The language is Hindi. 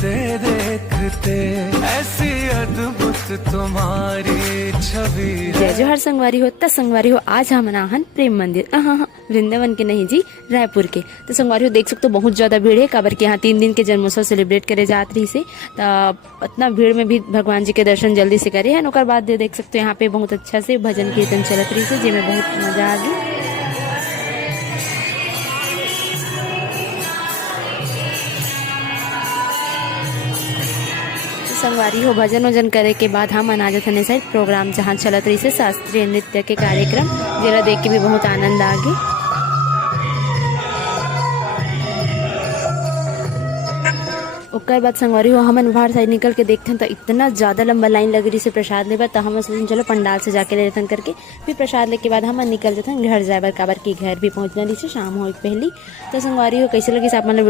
देखते देखते ऐसी अद्भुत तुम्हारी छवि जय जोहार संगवारी हो त संगवारी हो आज हम हन प्रेम मंदिर हाँ वृंदावन के नहीं जी रायपुर के। तो संगवारी हो देख सकते हो बहुत ज्यादा भीड़ है काबर के यहाँ 3 दिन के जन्मोत्सव सेलिब्रेट करे जात रही से इतना भीड़ में भी भगवान जी के दर्शन जल्दी से करे है। ओकर बाद देख सकते हो यहाँ पे बहुत अच्छा से भजन कीर्तन चलत रही से जिसमें बहुत मजा आ गई। संगवारी हो भजन वजन करे के बाद हम अनाज थने साइड प्रोग्राम जहाँ चलत रही से शास्त्रीय नृत्य के कार्यक्रम जरा देख के भी बहुत आनंद आ गई। ओकर बाद संगवारी हो हमन बाहर साइड निकल के देखते हैं तो इतना ज्यादा लंबा लाइन लग रही से प्रसाद लेबर तो हम सोचते चलो पंडाल से जाके ले लेते करके फिर प्रसाद लेके बाद हम निकल जाते हैं घर जाए बर काबर की घर भी पहुंचना रही से शाम हो पहली। तो संगवारी हो कैसे लगी आप